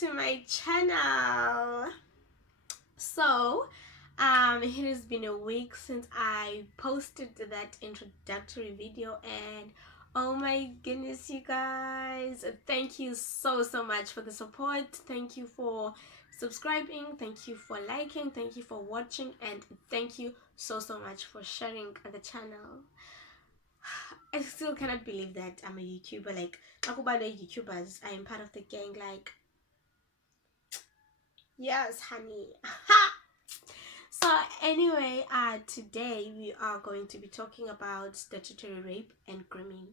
to my channel. So it has been a week since I posted that introductory video, and oh my goodness, you guys, thank you so much for the support. Thank you for subscribing, thank you for liking, thank you for watching, and thank you so much for sharing the channel. I still cannot believe that I'm a YouTuber. Like, talk about the YouTubers, I am part of the gang. Like, yes, honey. So anyway, today we are going to be talking about statutory rape and grooming.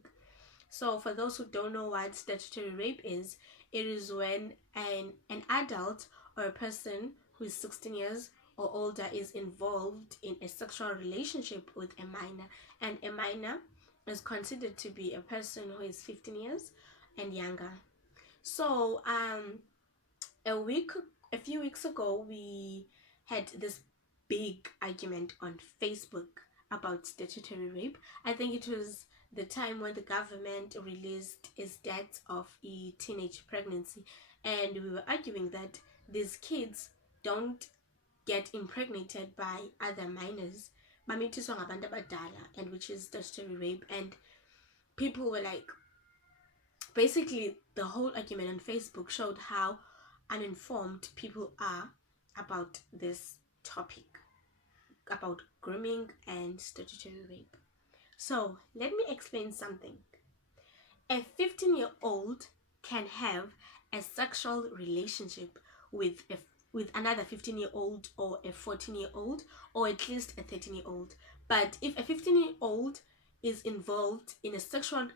So for those who don't know what statutory rape is, it is when an adult or a person who is 16 years or older is involved in a sexual relationship with a minor, and a minor is considered to be a person who is 15 years and younger. So a few weeks ago, we had this big argument on Facebook about statutory rape. I think it was the time when the government released a stats of a teenage pregnancy, and we were arguing that these kids don't get impregnated by other minors, and which is statutory rape. And people were like, basically the whole argument on Facebook showed how uninformed people are about this topic, about grooming and statutory rape. So let me explain something. A 15-year-old can have a sexual relationship with another 15-year-old or a 14-year-old or at least a 13-year-old. But if a 15-year-old is involved in a sexual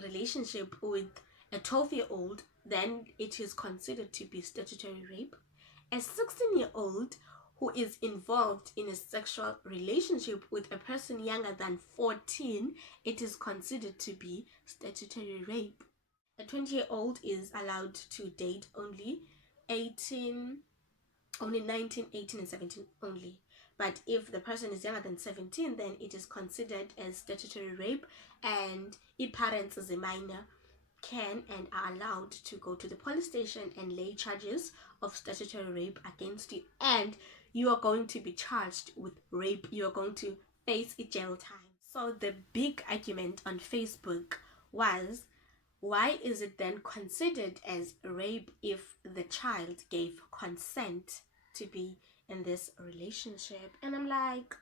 relationship with a 12-year-old, then it is considered to be statutory rape. A 16-year-old who is involved in a sexual relationship with a person younger than 14, it is considered to be statutory rape. A 20-year-old is allowed to date only 18, only 19, 18, and 17 only. But if the person is younger than 17, then it is considered as statutory rape, and if parents as a minor can and are allowed to go to the police station and lay charges of statutory rape against you, and you are going to be charged with rape. You are going to face a jail time. So the big argument on Facebook was, why is it then considered as rape if the child gave consent to be in this relationship? And I'm like,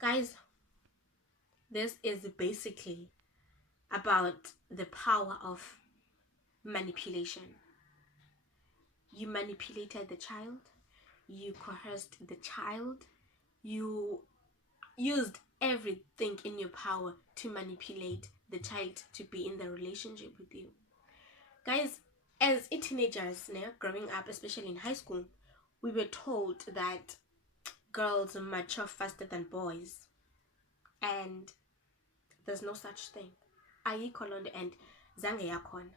guys, this is basically about the power of manipulation. You manipulated the child, you coerced the child, you used everything in your power to manipulate the child to be in the relationship with you. Guys, as teenagers now, growing up, especially in high school, we were told that girls mature faster than boys, and there's no such thing. Ayikho lonto and zange yakhona.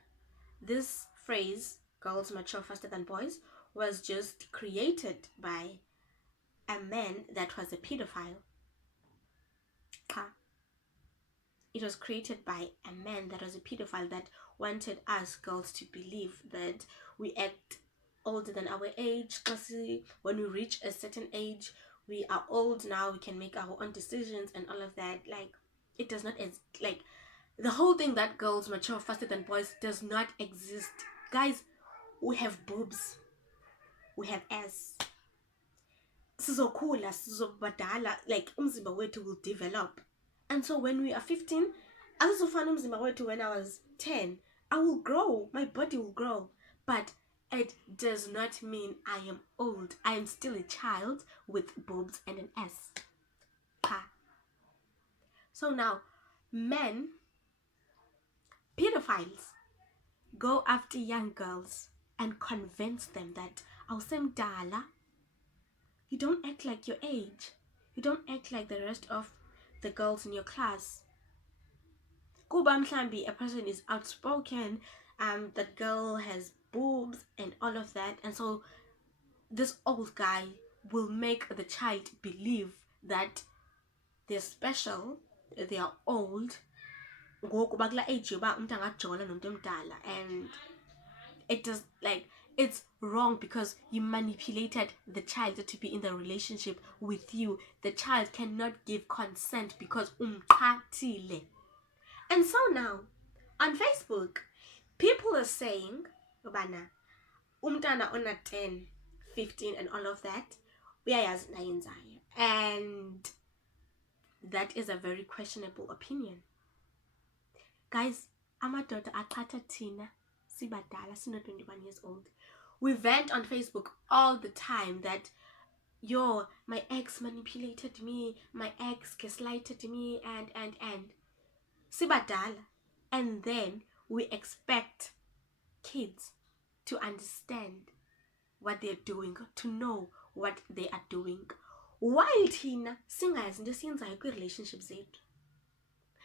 This phrase, girls mature faster than boys, was just created by a man that was a pedophile. It was created by a man that was a pedophile that wanted us girls to believe that we act older than our age, because when we reach a certain age, we are old now, we can make our own decisions and all of that. Like, it does not like, the whole thing that girls mature faster than boys does not exist. Guys, we have boobs, we have ass, sizokhula, sizobadala, like umzimba wethu will develop. And so when we are 15, azizofana umzimba wethu when I was 10. I will grow, my body will grow, but it does not mean I am old. I am still a child with boobs and an ass. So now, men, pedophiles, go after young girls and convince them that awusemdala, you don't act like your age, you don't act like the rest of the girls in your class. Kuba mhlambi a person is outspoken, that girl has boobs and all of that, and so this old guy will make the child believe that they're special they are old, ngoku bakula age yoba umntu angajola nomntu omdala, and it does, like, it's wrong because you manipulated the child to be in the relationship with you. The child cannot give consent because umqhathile. And so now on Facebook, people are saying ubana umntana ona 10, 15 and all of that uyayazi nayenzayo, and that is a very questionable opinion. Guys, amadoda aqhatha thina sibadala sino 21 years old. We vent on Facebook all the time that my ex manipulated me, my ex gaslighted me, and sibadala, and then we expect kids to understand what they're doing, to know what they are doing, while thina singayazi into esiyenzayo kwi-relationship zethu,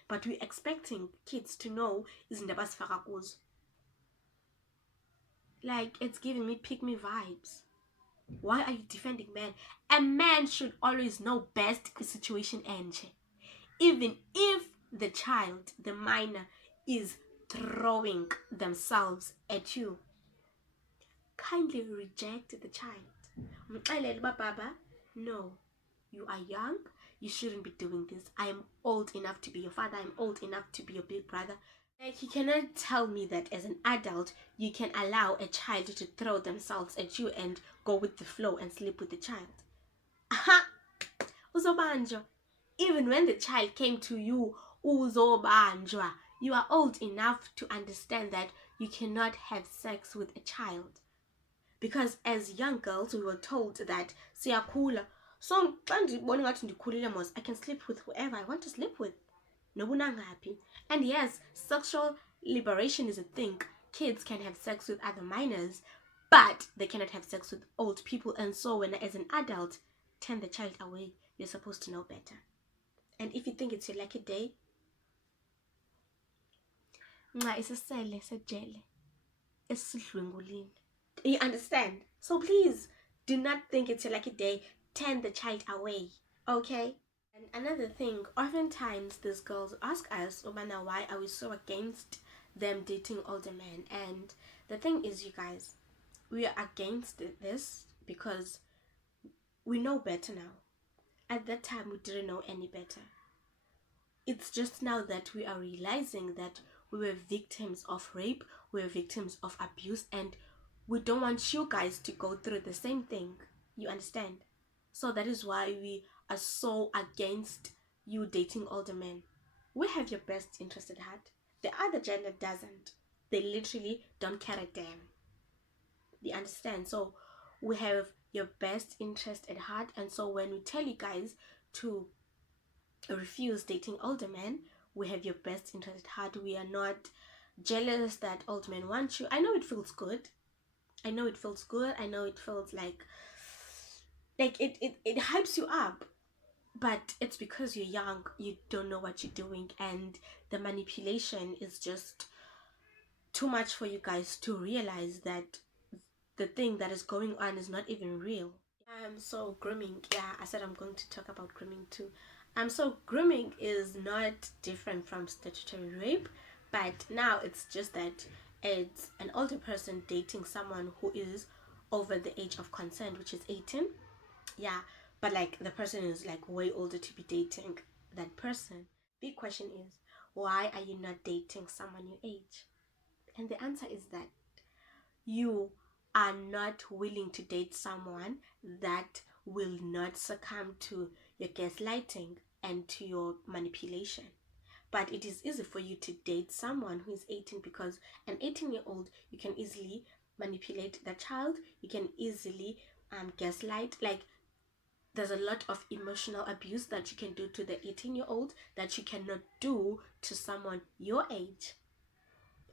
but we're expecting kids to know izinto abazifaka kuzo. Like, it's giving me pick me vibes. Why are you defending men? A man should always know best the situation enje, even if the child, the minor, is throwing themselves at you. Kindly reject the child. Baba, no, you are young, you shouldn't be doing this. I am old enough to be your father, I'm old enough to be your big brother. Like, you cannot tell me that as an adult you can allow a child to throw themselves at you and go with the flow and sleep with the child. Aha, uzobanjwa. Even when the child came to you, uzobanjwa. You are old enough to understand that you cannot have sex with a child, because as young girls we were told that siyakhula, so I can sleep with whoever I want to sleep with. And yes, sexual liberation is a thing. Kids can have sex with other minors, but they cannot have sex with old people. And so when, as an adult, turn the child away, you're supposed to know better. And if you think it's your lucky day, you understand? So please do not think it's your lucky day. Turn the child away, okay? And another thing, oftentimes these girls ask us, Obana, why are we so against them dating older men? And the thing is, you guys, we are against this because we know better now. At that time, we didn't know any better. It's just now that we are realizing that we were victims of rape, we were victims of abuse, and we don't want you guys to go through the same thing. You understand? So that is why we are so against you dating older men. We have your best interest at heart. The other gender doesn't. They literally don't care a damn. You understand? So we have your best interest at heart, and so when we tell you guys to refuse dating older men, we have your best interest at heart. We are not jealous that old men want you. I know it feels good. I know it feels like it hypes you up, but it's because you're young, you don't know what you're doing, and the manipulation is just too much for you guys to realize that the thing that is going on is not even real. So grooming, yeah, I said I'm going to talk about grooming too. So grooming is not different from statutory rape, but now it's just that it's an older person dating someone who is over the age of consent, which is 18. Yeah, but like the person is like way older to be dating that person. Big question is, why are you not dating someone your age? And the answer is that you are not willing to date someone that will not succumb to your gaslighting and to your manipulation. But it is easy for you to date someone who is 18, because an 18-year-old, you can easily manipulate the child, you can easily gaslight. Like, there's a lot of emotional abuse that you can do to the 18-year-old that you cannot do to someone your age.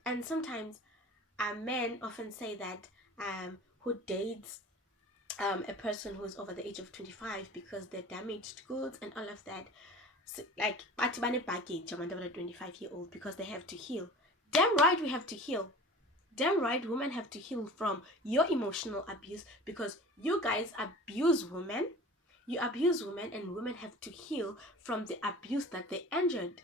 And sometimes men often say that who dates a person who's over the age of 25 because they're damaged goods and all of that. So, like, batibane baggage, 25-year-old, because they have to heal. Damn right, we have to heal. Damn right, women have to heal from your emotional abuse, because you guys abuse women. You abuse women, and women have to heal from the abuse that they endured.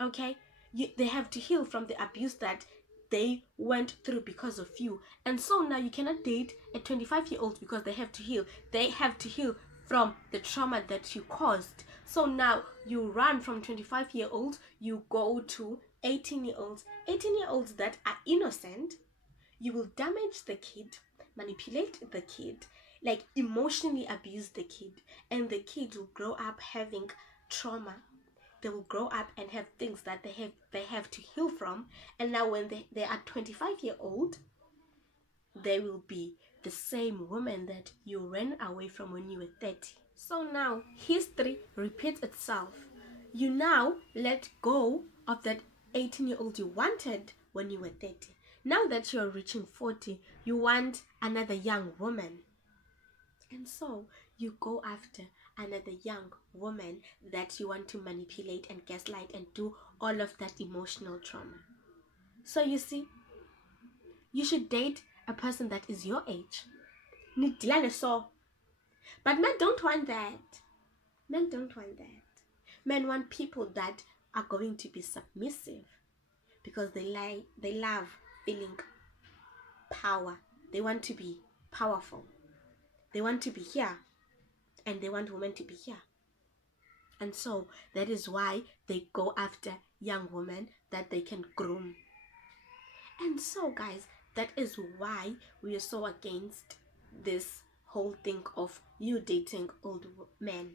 Okay, they have to heal from the abuse that they went through because of you. And so now you cannot date a 25-year-old because they have to heal. They have to heal from the trauma that you caused. So now you run from 25-year-olds, you go to 18-year-olds. 18-year-olds that are innocent. You will damage the kid, manipulate the kid, like emotionally abuse the kid, and the kid will grow up having trauma. They will grow up and have things that they have to heal from. And now when they are 25-year-old, they will be the same woman that you ran away from when you were 30. So now history repeats itself. You now let go of that 18-year-old you wanted when you were 30. Now that you're reaching 40, you want another young woman. And so you go after another young woman that you want to manipulate and gaslight and do all of that emotional trauma. So you see, you should date a person that is your age. But men don't want that. Men don't want that. Men want people that are going to be submissive because they love feeling power. They want to be powerful. They want to be here, and they want women to be here. And so that is why they go after young women that they can groom. And so guys, that is why we are so against this whole thing of you dating old men.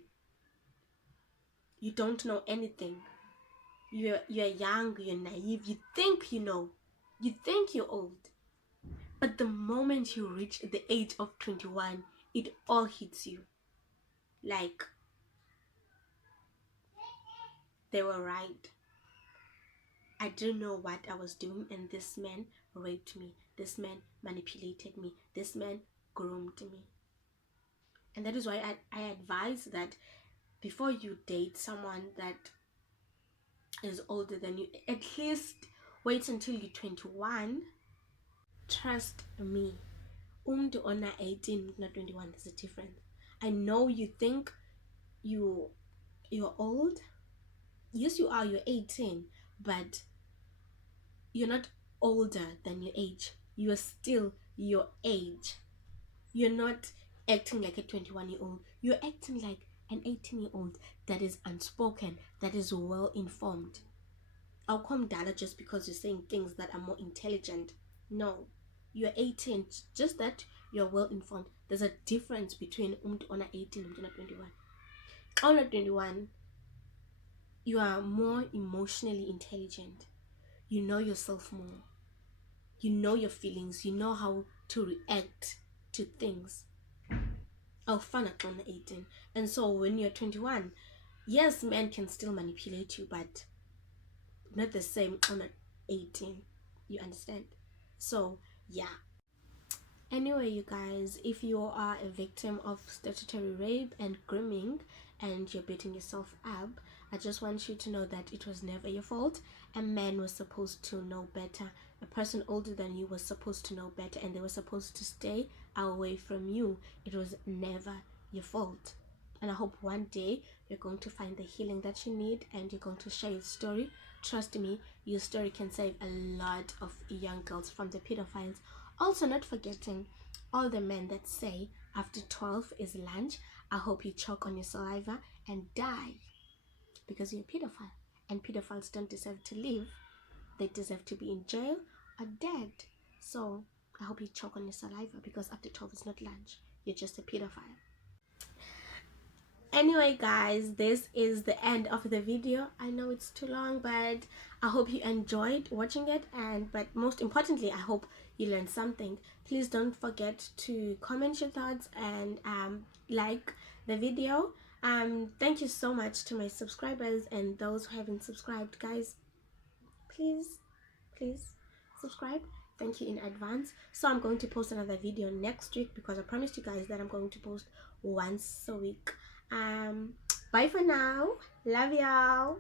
You don't know anything. You're young, you're naive, you think you know. You think you're old. But the moment you reach the age of 21, it all hits you. Like, they were right. I didn't know what I was doing, and this man raped me. This man manipulated me. This man groomed me. And that is why I advise that before you date someone that is older than you, at least wait until you're 21. Trust me. Umdu ona 18, not 21, there's a difference. I know you think you're old. Yes, you are. You're 18, but you're not older than your age. You are still your age. You're not acting like a 21-year-old. You're acting like an 18-year-old that is unspoken, that is well informed. I'll come down just because you're saying things that are more intelligent. No, you're 18. Just that you're well informed. There's a difference between on 18 and 21. On 21, you are more emotionally intelligent. You know yourself more. You know your feelings. You know how to react to things. I'll fun at on 18. And so when you're 21, yes, men can still manipulate you, but not the same on 18. You understand? So yeah. Anyway, you guys, if you are a victim of statutory rape and grooming and you're beating yourself up, I just want you to know that it was never your fault. A man was supposed to know better. A person older than you was supposed to know better, and they were supposed to stay away from you. It was never your fault. And I hope one day you're going to find the healing that you need, and you're going to share your story. Trust me, your story can save a lot of young girls from the pedophiles. Also, not forgetting all the men that say after 12 is lunch. I hope you choke on your saliva and die because you're a pedophile. And pedophiles don't deserve to live. They deserve to be in jail or dead. So I hope you choke on your saliva because after 12 is not lunch. You're just a pedophile. Anyway guys, this is the end of the video. I know it's too long, but I hope you enjoyed watching it, but most importantly, I hope you learned something. Please don't forget to comment your thoughts and like the video. Thank you so much to my subscribers and those who haven't subscribed. Guys, please subscribe. Thank you in advance. So I'm going to post another video next week because I promised you guys that I'm going to post once a week. Bye for now. Love y'all.